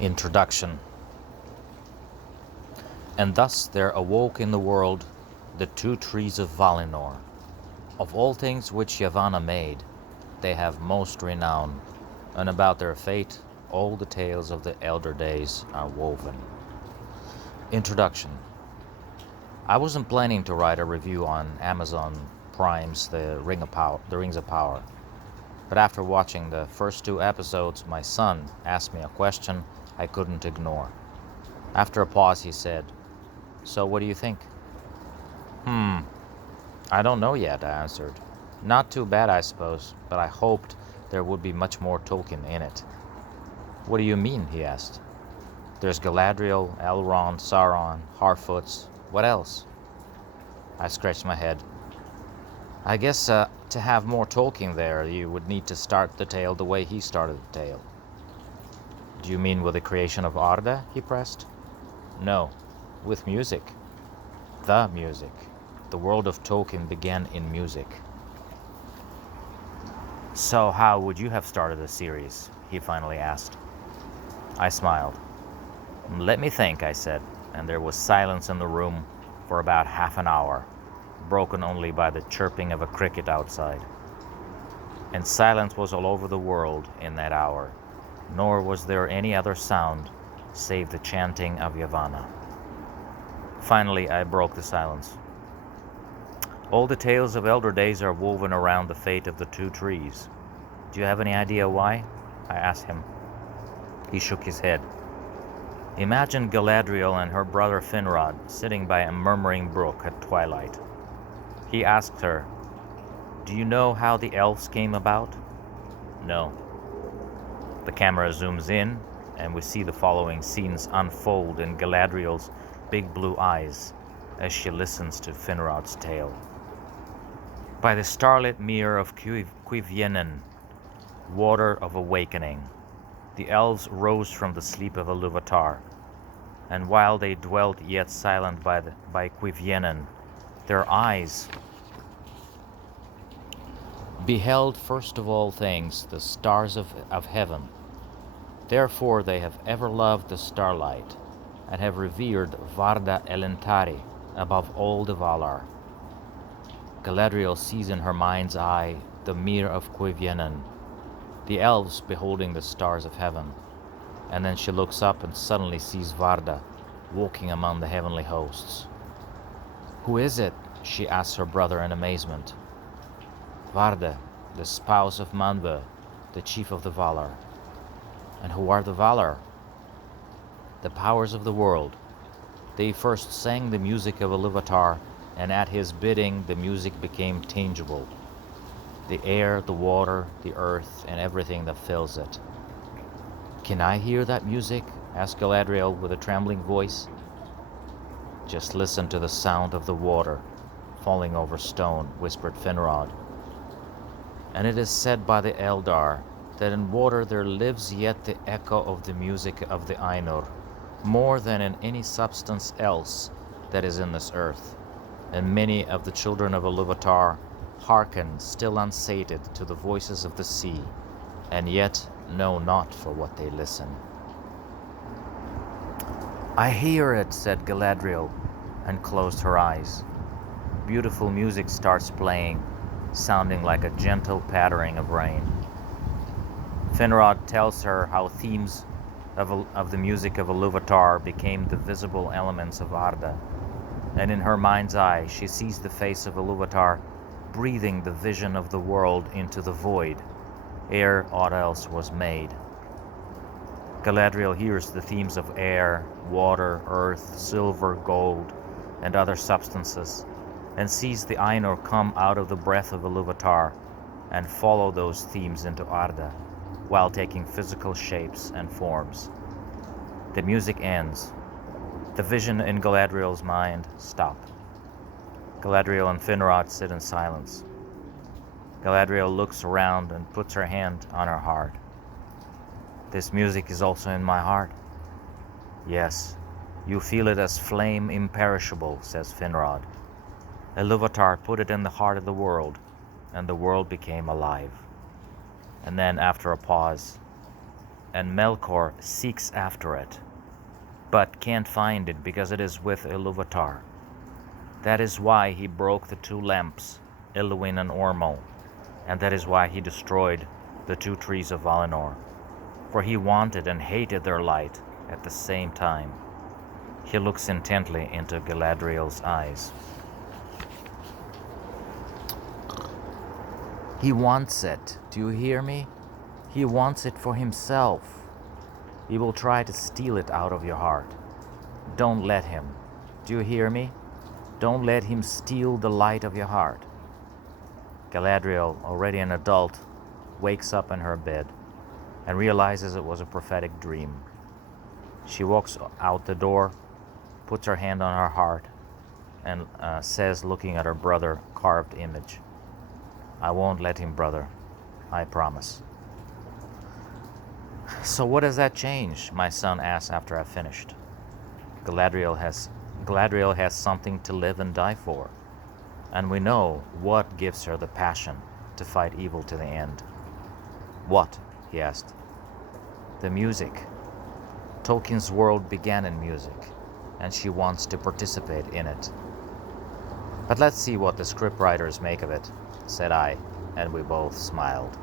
Introduction. And thus there awoke in the world the two trees of Valinor. Of all things which Yavanna made, they have most renown, and about their fate all the tales of the elder days are woven. Introduction. I wasn't planning to write a review on Amazon Prime's The Rings of Power, but after watching the first two episodes, my son asked me a question I couldn't ignore. After a pause, he said, "So what do you think?" I don't know yet," I answered. "Not too bad, I suppose, but I hoped there would be much more Tolkien in it." "What do you mean?" he asked. "There's Galadriel, Elrond, Sauron, Harfoots. What else?" I scratched my head. "I guess to have more Tolkien there, you would need to start the tale the way he started the tale." "Do you mean with the creation of Arda?" he pressed. "No, with music. The music. The world of Tolkien began in music." "So how would you have started the series?" he finally asked. I smiled. "Let me think," I said, and there was silence in the room for about half an hour, broken only by the chirping of a cricket outside. And silence was all over the world in that hour, nor was there any other sound save the chanting of Yavanna. Finally, I broke the silence. "All the tales of elder days are woven around the fate of the two trees. Do you have any idea why?" I asked him. He shook his head. "Imagine Galadriel and her brother Finrod sitting by a murmuring brook at twilight." He asked her, "Do you know how the elves came about?" "No." The camera zooms in, and we see the following scenes unfold in Galadriel's big blue eyes as she listens to Finrod's tale. By the starlit mere of Cuiviénen, water of awakening, the elves rose from the sleep of Ilúvatar, and while they dwelt yet silent by Cuiviénen, their eyes beheld first of all things the stars of heaven. Therefore they have ever loved the starlight, and have revered Varda Elentari above all the Valar. Galadriel sees in her mind's eye the mere of Cuiviénen, the elves beholding the stars of heaven, and then she looks up and suddenly sees Varda walking among the heavenly hosts. "Who is it?" she asks her brother in amazement. "Varda, the spouse of Manwe, the chief of the Valar." "And who are the Valar?" "The powers of the world. They first sang the music of Ilúvatar, and at his bidding the music became tangible. The air, the water, the earth, and everything that fills it." "Can I hear that music?" asked Galadriel with a trembling voice. "Just listen to the sound of the water falling over stone," whispered Finrod. "And it is said by the Eldar that in water there lives yet the echo of the music of the Ainur, more than in any substance else that is in this earth. And many of the children of Ilúvatar hearken still unsated to the voices of the sea, and yet know not for what they listen." "I hear it," said Galadriel, and closed her eyes. Beautiful music starts playing, sounding like a gentle pattering of rain. Finrod tells her how themes of the music of Ilúvatar became the visible elements of Arda, and in her mind's eye she sees the face of Ilúvatar breathing the vision of the world into the void, ere aught else was made. Galadriel hears the themes of air, water, earth, silver, gold, and other substances, and sees the Ainur come out of the breath of Ilúvatar and follow those themes into Arda, while taking physical shapes and forms. The music ends. The vision in Galadriel's mind stops. Galadriel and Finrod sit in silence. Galadriel looks around and puts her hand on her heart. "This music is also in my heart." "Yes, you feel it as flame imperishable," says Finrod. "Ilúvatar put it in the heart of the world, and the world became alive." And then, after a pause, and Melkor seeks after it, but can't find it because it is with Iluvatar. That is why he broke the two lamps, Illuin and Ormo, and that is why he destroyed the two trees of Valinor, for he wanted and hated their light at the same time. He looks intently into Galadriel's eyes. He wants it. Do you hear me? He wants it for himself. He will try to steal it out of your heart. Don't let him. Do you hear me? Don't let him steal the light of your heart. Galadriel, already an adult, wakes up in her bed and realizes it was a prophetic dream. She walks out the door, puts her hand on her heart, and says, looking at her brother carved image, "I won't let him, brother. I promise." "So what does that change?" my son asks after I've finished. Galadriel has something to live and die for, and we know what gives her the passion to fight evil to the end. "What?" he asked. "The music. Tolkien's world began in music, and she wants to participate in it." "But let's see what the scriptwriters make of it," said I, and we both smiled.